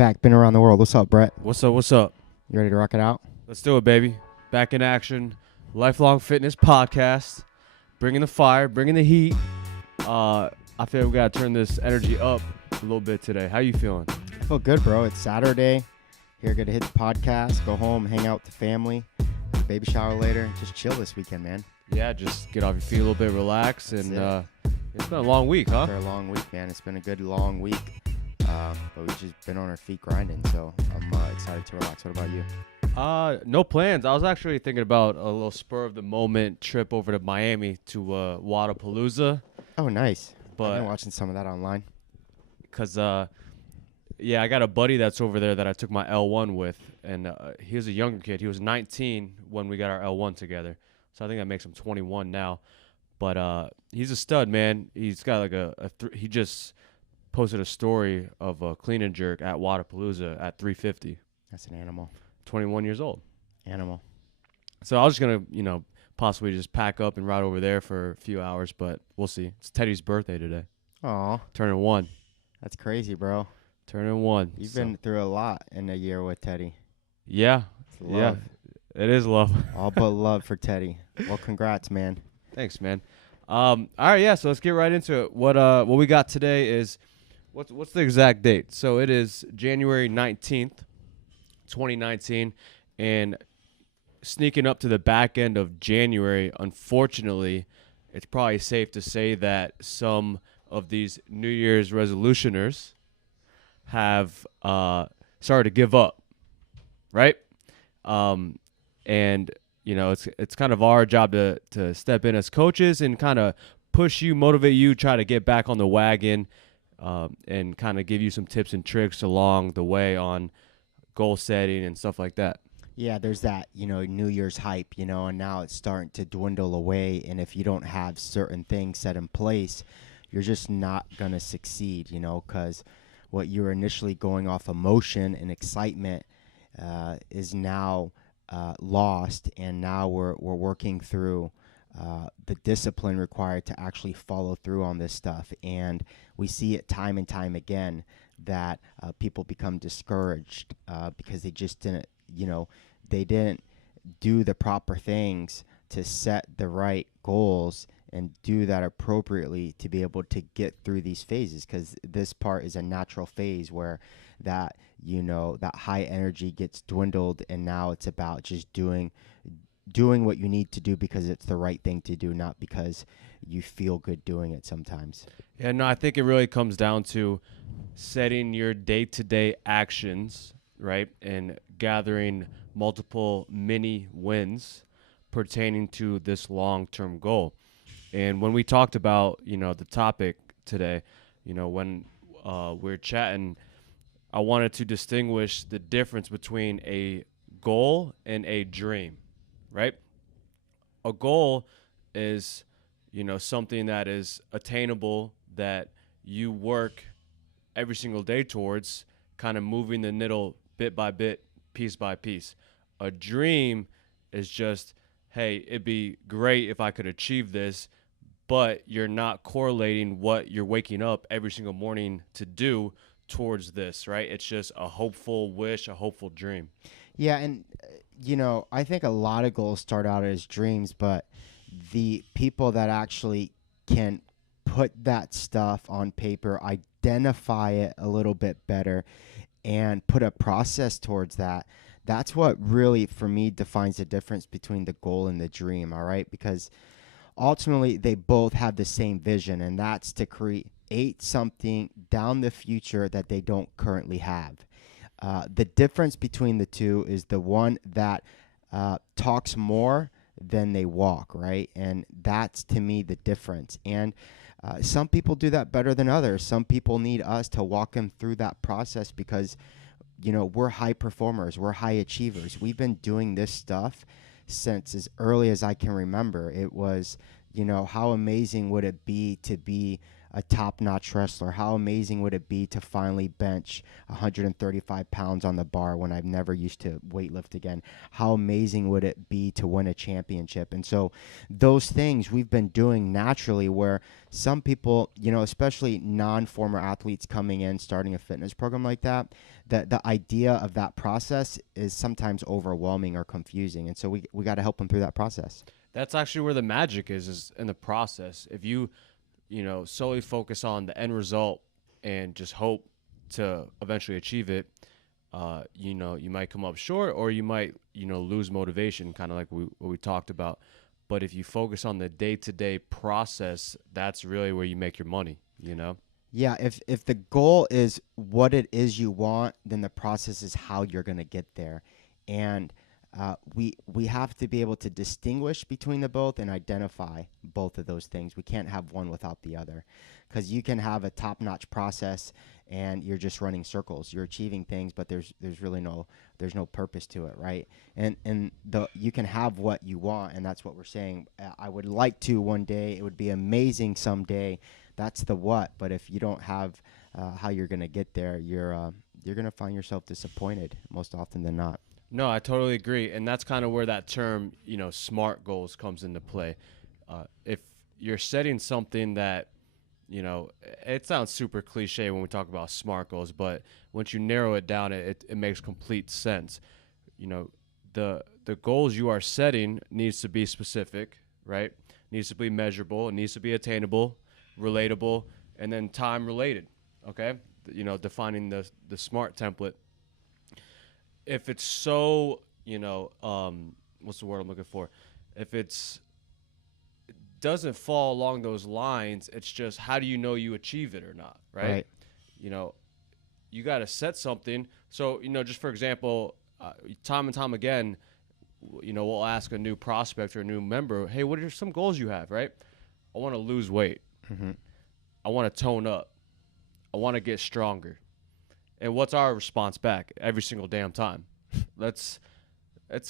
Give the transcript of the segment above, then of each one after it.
back. Been around the world. What's up, Brett? What's up? What's up? You ready to rock it out? Let's do it, baby. Back in action. Lifelong Fitness Podcast. Bringing the fire, bringing the heat. I feel we got to turn this energy up a little bit today. How you feeling? I feel good, bro. It's Saturday. Here, gonna hit the podcast, go home, hang out with the family, have a baby shower later, and just chill this weekend, man. Yeah, just get off your feet a little bit, relax, That's and it's been a long week, huh? After a long week, man. It's been a good long week, but we've just been on our feet grinding, so I'm excited to relax. What about you? No plans. I was actually thinking about a little spur of the moment trip over to Miami to Wadapalooza. Oh, nice. But I've been watching some of that online. Because, I got a buddy that's over there that I took my L1 with, and he was a younger kid. He was 19 when we got our L1 together, so I think that makes him 21 now. But he's a stud, man. He's got like he just posted a story of a clean and jerk at Wadapalooza at 350. That's an animal. 21 years old. Animal. So I was just going to, possibly just pack up and ride over there for a few hours, but we'll see. It's Teddy's birthday today. Aw. Turning 1. That's crazy, bro. Turning 1. You've been through a lot in a year with Teddy. Yeah. It's love. Yeah. It is love. All but love for Teddy. Well, congrats, man. Thanks, man. All right, yeah, so let's get right into it. What we got today is, what's the exact date? So it is January 19th, 2019, and sneaking up to the back end of January, unfortunately, it's probably safe to say that some of these New Year's resolutioners have started to give up, right? And it's kind of our job to step in as coaches and kind of push you, motivate you, try to get back on the wagon, and kind of give you some tips and tricks along the way on goal setting and stuff like that. Yeah, there's that, New Year's hype, and now it's starting to dwindle away. And if you don't have certain things set in place, you're just not going to succeed, because what you're initially going off emotion and excitement is now lost. And now we're working through the discipline required to actually follow through on this stuff. And we see it time and time again that people become discouraged because they just didn't, they didn't do the proper things to set the right goals and do that appropriately to be able to get through these phases, because this part is a natural phase where that, that high energy gets dwindled, and now it's about just doing what you need to do because it's the right thing to do, not because you feel good doing it sometimes. Yeah, no, I think it really comes down to setting your day-to-day actions, right, and gathering multiple mini wins pertaining to this long-term goal. And when we talked about, the topic today, when we're chatting, I wanted to distinguish the difference between a goal and a dream, right? A goal is, something that is attainable, that you work every single day towards, kind of moving the needle bit by bit, piece by piece. A dream is just, hey, it'd be great if I could achieve this, but you're not correlating what you're waking up every single morning to do towards this, right? It's just a hopeful wish, a hopeful dream. Yeah, and, I think a lot of goals start out as dreams, but the people that actually can put that stuff on paper, identify it a little bit better, and put a process towards that, that's what really, for me, defines the difference between the goal and the dream, all right? Because ultimately, they both have the same vision, and that's to create something down the future that they don't currently have. The difference between the two is the one that talks more than they walk, right? And that's, to me, the difference. And some people do that better than others. Some people need us to walk them through that process because, we're high performers. We're high achievers. We've been doing this stuff since as early as I can remember. It was, how amazing would it be to be a top-notch wrestler? How amazing would it be to finally bench 135 pounds on the bar when I've never used to weightlift again? How amazing would it be to win a championship? And so those things we've been doing naturally, where some people, especially non-former athletes coming in, starting a fitness program like that, the idea of that process is sometimes overwhelming or confusing. And so we got to help them through that process. That's actually where the magic is in the process. If you solely focus on the end result and just hope to eventually achieve it, you might come up short, or you might, lose motivation, kind of like what we talked about. But if you focus on the day-to-day process, that's really where you make your money. Yeah, if the goal is what it is you want, then the process is how you're going to get there. And we have to be able to distinguish between the both and identify both of those things. We can't have one without the other, because you can have a top-notch process and you're just running circles. You're achieving things, but there's really no purpose to it, right? And you can have what you want, and that's what we're saying. I would like to one day. It would be amazing someday. That's the what. But if you don't have how you're going to get there, you're going to find yourself disappointed most often than not. No, I totally agree. And that's kind of where that term, SMART goals comes into play. If you're setting something that, it sounds super cliche when we talk about SMART goals, but once you narrow it down, it makes complete sense. The goals you are setting needs to be specific, right? Needs to be measurable. It needs to be attainable, relatable, and then time related, okay? Defining the SMART template. If it's so, what's the word I'm looking for? If it doesn't fall along those lines, it's just, how do you know you achieve it or not, right? You got to set something. So, just for example, time and time again, we'll ask a new prospect or a new member, hey, what are some goals you have, right? I want to lose weight. Mm-hmm. I want to tone up. I want to get stronger. And what's our response back every single damn time? Let's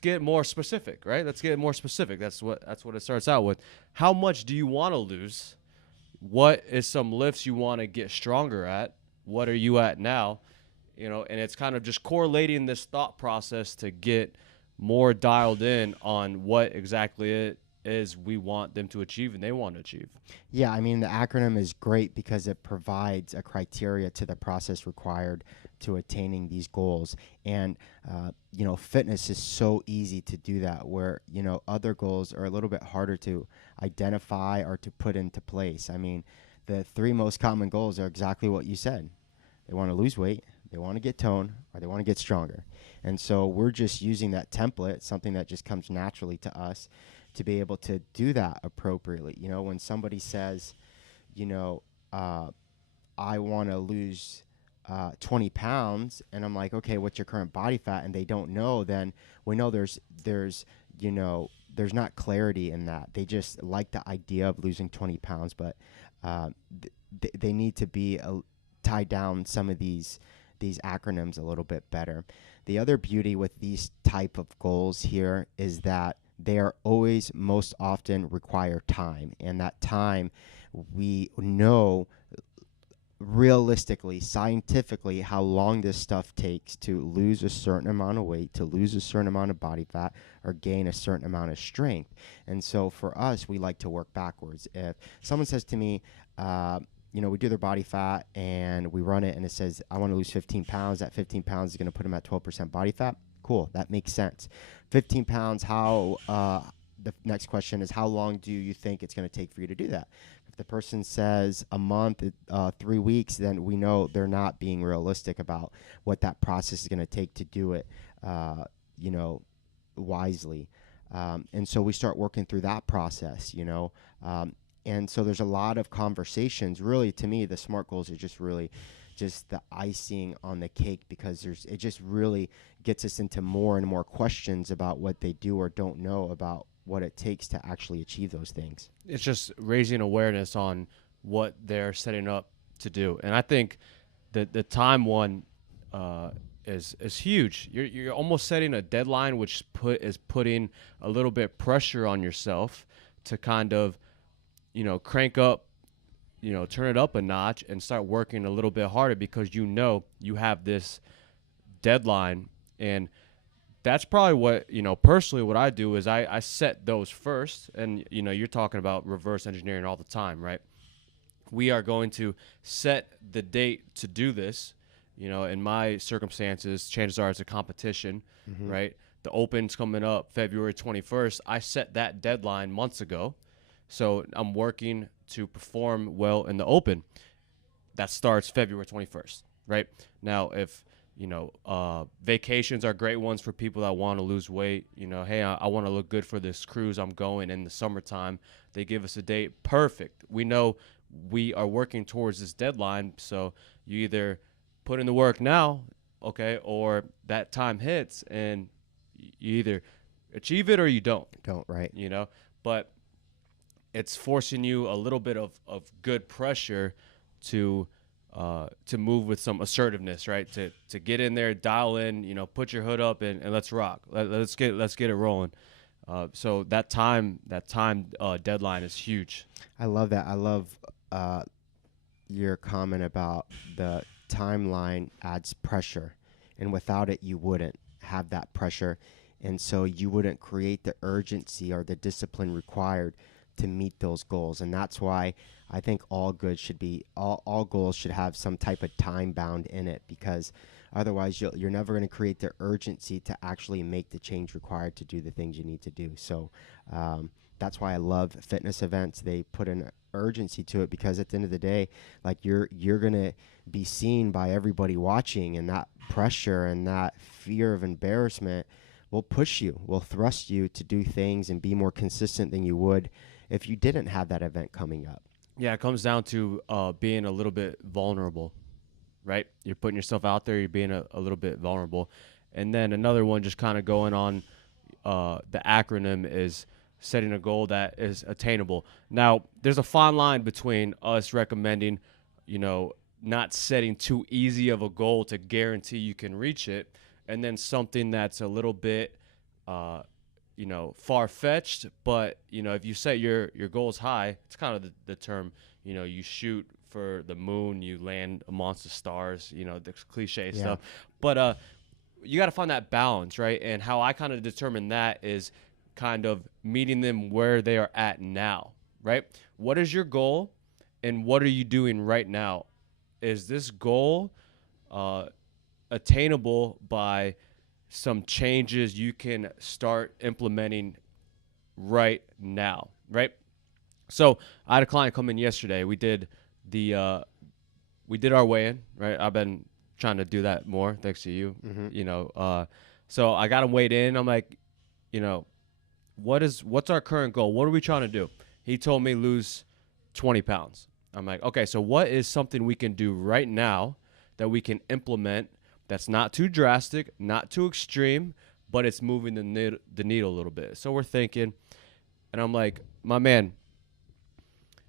get more specific, right? Let's get more specific. That's what it starts out with. How much do you want to lose? What is some lifts you want to get stronger at? What are you at now? And it's kind of just correlating this thought process to get more dialed in on what exactly it is we want them to achieve and they want to achieve. Yeah, I mean, the acronym is great because it provides a criteria to the process required to attaining these goals. And, fitness is so easy to do that, where, other goals are a little bit harder to identify or to put into place. I mean, the three most common goals are exactly what you said. They want to lose weight, they want to get toned, or they want to get stronger. And so we're just using that template, something that just comes naturally to us, to be able to do that appropriately. When somebody says, I want to lose 20 pounds, and I'm like, okay, what's your current body fat? And they don't know, then we know there's not clarity in that. They just like the idea of losing 20 pounds, but they need to be tie down some of these acronyms a little bit better. The other beauty with these type of goals here is that they are always most often require time, and that time we know realistically, scientifically, how long this stuff takes to lose a certain amount of weight, to lose a certain amount of body fat, or gain a certain amount of strength. And so for us, we like to work backwards. If someone says to me, we do their body fat and we run it and it says, I want to lose 15 pounds. That 15 pounds is going to put them at 12% body fat. Cool. That makes sense. 15 pounds, the next question is, how long do you think it's going to take for you to do that? If the person says a month, 3 weeks, then we know they're not being realistic about what that process is going to take to do it, wisely. And so we start working through that process, and so there's a lot of conversations. Really, to me, the SMART goals are just really just the icing on the cake, because it just really gets us into more and more questions about what they do or don't know about what it takes to actually achieve those things. It's just raising awareness on what they're setting up to do. And I think that the time one is huge. You're almost setting a deadline, which is putting a little bit pressure on yourself to kind of, crank up turn it up a notch and start working a little bit harder because you have this deadline. And that's probably what, personally what I do is I set those first. And, you're talking about reverse engineering all the time, right? We are going to set the date to do this. In my circumstances, chances are it's a competition, right? The Open's coming up February 21st. I set that deadline months ago. So I'm working to perform well in the Open. That starts February 21st, right? Now, if, vacations are great ones for people that want to lose weight. Hey, I want to look good for this cruise I'm going in the summertime. They give us a date. Perfect. We know we are working towards this deadline. So you either put in the work now, okay, or that time hits and you either achieve it or you don't. Right. But it's forcing you a little bit of good pressure to move with some assertiveness, right? To get in there, dial in, put your hood up and let's rock. Let's get it rolling. So that time deadline is huge. I love that. I love your comment about the timeline adds pressure, and without it, you wouldn't have that pressure, and so you wouldn't create the urgency or the discipline required to meet those goals. And that's why I think all goals should have some type of time bound in it, because otherwise you're never going to create the urgency to actually make the change required to do the things you need to do. So that's why I love fitness events. They put an urgency to it, because at the end of the day, like you're going to be seen by everybody watching, and that pressure and that fear of embarrassment will push you, will thrust you to do things and be more consistent than you would if you didn't have that event coming up. Yeah, it comes down to being a little bit vulnerable, right? You're putting yourself out there, you're being a little bit vulnerable. And then another one, just kind of going on the acronym, is setting a goal that is attainable. Now, there's a fine line between us recommending, not setting too easy of a goal to guarantee you can reach it, and then something that's a little bit, far-fetched. But, if you set your goals high, it's kind of the term, you shoot for the moon, you land amongst the stars, the cliche stuff. But you got to find that balance, right? And how I kind of determine that is kind of meeting them where they are at now, right? What is your goal and what are you doing right now? Is this goal attainable by some changes you can start implementing right now, right? So I had a client come in yesterday. We did our weigh-in, right? I've been trying to do that more thanks to you. So I got him weighed in. I'm like, what's our current goal? What are we trying to do? He told me lose 20 pounds. I'm like, okay, so what is something we can do right now that we can implement that's not too drastic, not too extreme, but it's moving the needle a little bit? So we're thinking, and I'm like, my man,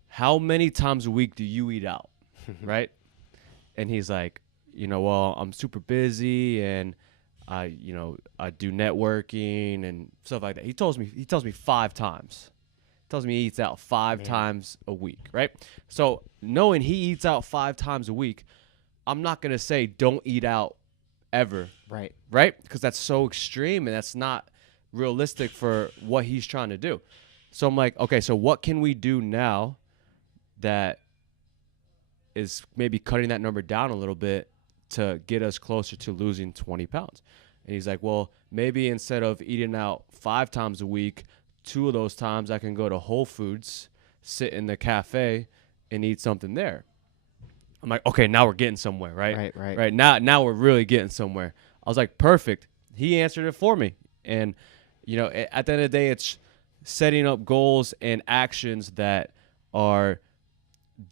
how many times a week do you eat out, right? And he's like, well, I'm super busy and I do networking and stuff like that. He tells me 5 times. Tells me he eats out 5 times a week, right? So knowing he eats out 5 times a week, I'm not going to say don't eat out ever. Right. Right? Because that's so extreme and that's not realistic for what he's trying to do. So I'm like, okay, so what can we do now that is maybe cutting that number down a little bit to get us closer to losing 20 pounds? And he's like, well, maybe instead of eating out 5 times a week, 2 of those times I can go to Whole Foods, sit in the cafe, and eat something there. I'm like, okay, now we're getting somewhere, right? Right. Now we're really getting somewhere. I was like, perfect. He answered it for me. And, at the end of the day, it's setting up goals and actions that are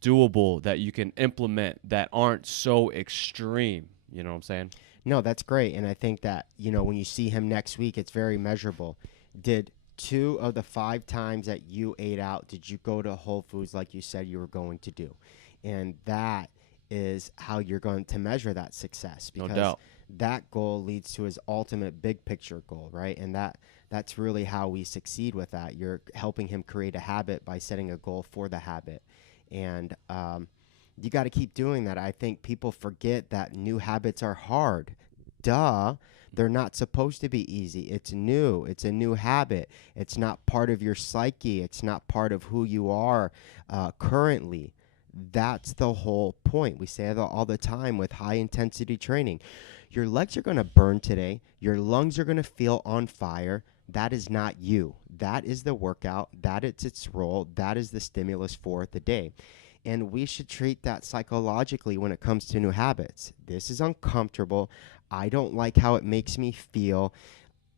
doable, that you can implement, that aren't so extreme. You know what I'm saying? No, that's great. And I think that, when you see him next week, it's very measurable. Did 2 of the 5 times that you ate out, did you go to Whole Foods like you said you were going to do? And that is how you're going to measure that success, because no doubt. That goal leads to his ultimate big picture goal, right? And that's really how we succeed with that. You're helping him create a habit by setting a goal for the habit. And you got to keep doing that. I think people forget that new habits are hard. Duh. They're not supposed to be easy. It's new. It's a new habit. It's not part of your psyche. It's not part of who you are currently. That's the whole point. We say that all the time with high intensity training. Your legs are going to burn today. Your lungs are going to feel on fire. That is not you. That is the workout. That is its role. That is the stimulus for the day. And we should treat that psychologically when it comes to new habits. This is uncomfortable. I don't like how it makes me feel.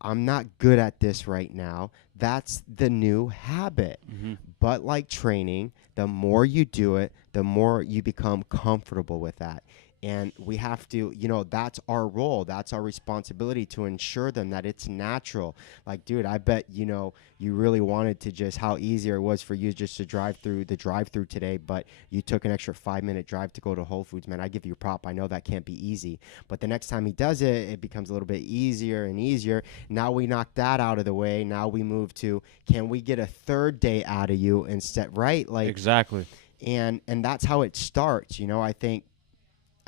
I'm not good at this right now. That's the new habit. Mm-hmm. But like training, the more you do it, the more you become comfortable with that. And we have to, that's our role. That's our responsibility to ensure them that it's natural. Like, dude, I bet, you really wanted to just how easier it was for you just to drive through the drive-through today, but you took an extra 5-minute drive to go to Whole Foods. Man, I give you a prop. I know that can't be easy. But the next time he does it, it becomes a little bit easier and easier. Now we knock that out of the way. Now we move to, can we get a third day out of you instead, right? Like, Exactly. And that's how it starts.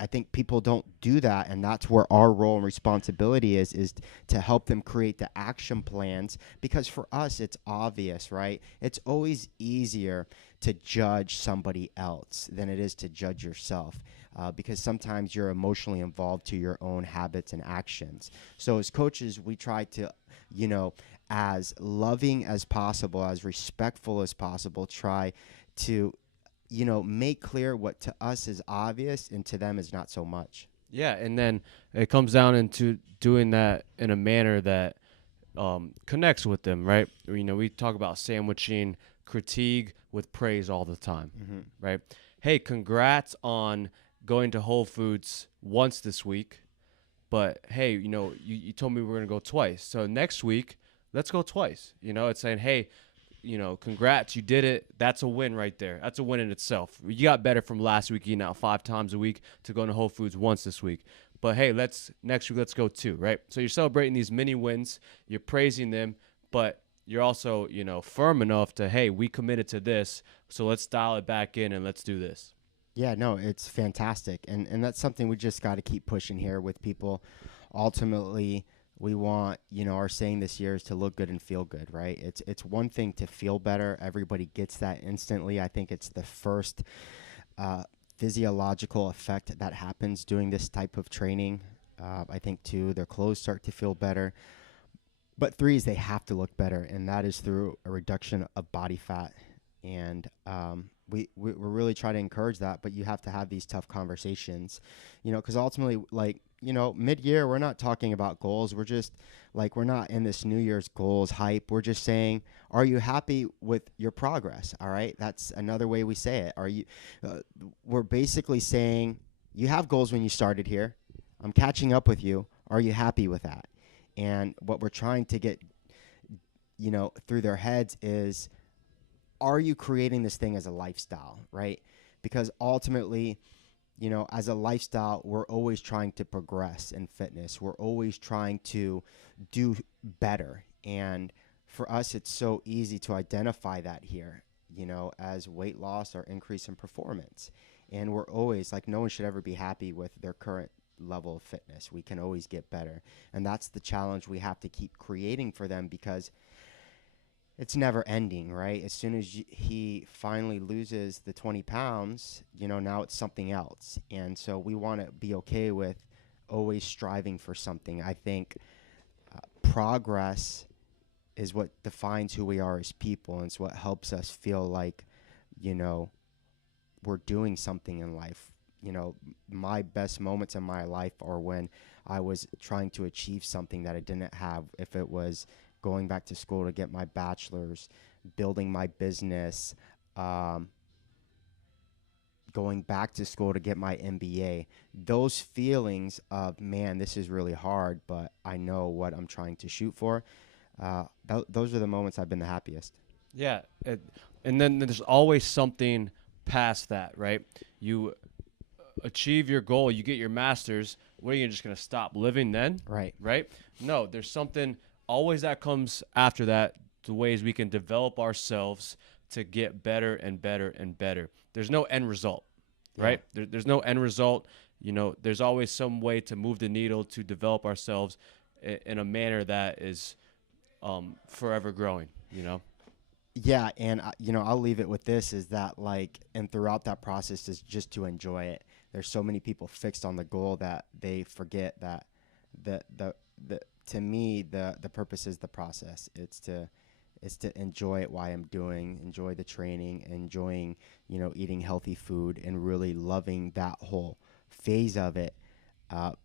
I think people don't do that, and that's where our role and responsibility is to help them create the action plans, because for us it's obvious, right? It's always easier to judge somebody else than it is to judge yourself, because sometimes you're emotionally involved to your own habits and actions. So as coaches, we try to, as loving as possible, as respectful as possible, try to make clear what to us is obvious and to them is not so much. Yeah, and then it comes down into doing that in a manner that connects with them, right? We talk about sandwiching critique with praise all the time, right? Hey, congrats on going to Whole Foods once this week, but hey, you told me we were going to go twice. So next week, let's go twice. It's saying, hey, congrats, you did it. That's a win right there. That's a win in itself. You got better from last week, eating out 5 times a week to going to Whole Foods once this week. But hey, next week, let's go 2, right? So you're celebrating these mini wins. You're praising them, but you're also, firm enough to, hey, we committed to this, so let's dial it back in and let's do this. Yeah, no, it's fantastic. And that's something we just got to keep pushing here with people. Ultimately, we want, our saying this year is to look good and feel good, right? It's one thing to feel better. Everybody gets that instantly. I think it's the first physiological effect that happens doing this type of training. I think 2, their clothes start to feel better. But 3 is they have to look better, and that is through a reduction of body fat. And we're really trying to encourage that, but you have to have these tough conversations, because ultimately, mid-year, we're not talking about goals. We're just we're not in this New Year's goals hype. We're just saying, are you happy with your progress? All right. That's another way we say it. We're basically saying you have goals when you started here. I'm catching up with you. Are you happy with that? And what we're trying to get, through their heads is, are you creating this thing as a lifestyle, right? Because ultimately, as a lifestyle, we're always trying to progress in fitness. We're always trying to do better. And for us, it's so easy to identify that here, as weight loss or increase in performance. And we're always no one should ever be happy with their current level of fitness. We can always get better. And that's the challenge we have to keep creating for them, because it's never ending, right? As soon as he finally loses the 20 pounds, now it's something else. And so we want to be okay with always striving for something. I think progress is what defines who we are as people, and it's what helps us feel like, we're doing something in life. My best moments in my life are when I was trying to achieve something that I didn't have. If it was going back to school to get my bachelor's, building my business, going back to school to get my MBA, those feelings of, man, this is really hard, but I know what I'm trying to shoot for. Those are the moments I've been the happiest. Yeah. And then there's always something past that, right? You achieve your goal, you get your master's. What are you just going to stop living then? Right. Right? No, there's something always that comes after that, the ways we can develop ourselves, to get better and better and better. There's no end result, Yeah. right? There's no end result. You know, there's always some way to move the needle to develop ourselves in a manner that is forever growing, you know? Yeah, and you know, I'll leave it with this is that like, and throughout that process is just to enjoy it. There's so many people fixed on the goal that they forget that the to me the purpose is the process. It's to enjoy it while I'm doing, enjoy the training, enjoying, you know, eating healthy food and really loving that whole phase of it,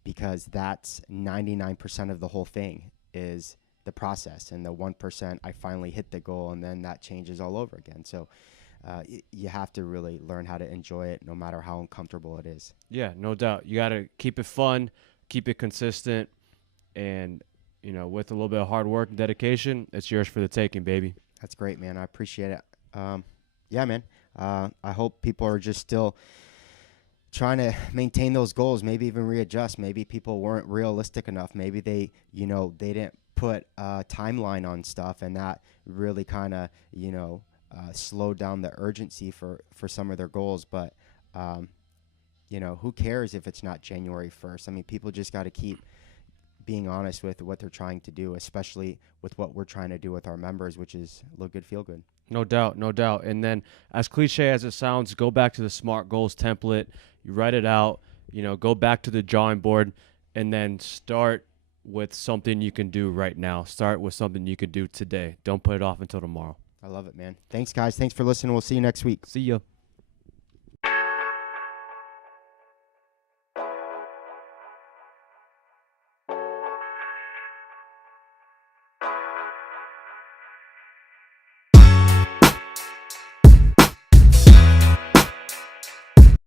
because that's 99% of the whole thing is the process, and the 1% I finally hit the goal, and then that changes all over again. So you have to really learn how to enjoy it no matter how uncomfortable it is. Yeah, no doubt. You got to keep it fun, keep it consistent, and, you know, with a little bit of hard work and dedication, it's yours for the taking, baby. That's great, man. I appreciate it. Yeah, man. I hope people are just still trying to maintain those goals, maybe even readjust. Maybe people weren't realistic enough. Maybe they, you know, they didn't put a timeline on stuff, and that really kind of, you know, slowed down the urgency for some of their goals. But, you know, who cares if it's not January 1st? I mean, people just got to keep being honest with what they're trying to do, especially with what we're trying to do with our members, which is look good, feel good. No doubt, no doubt. And then, as cliche as it sounds, go back to the SMART goals template. You write it out, you know, go back to the drawing board, and then start with something you can do right now. Start with something you could do today. Don't put it off until tomorrow. I love it, man. Thanks, guys. Thanks for listening. We'll see you next week. See ya.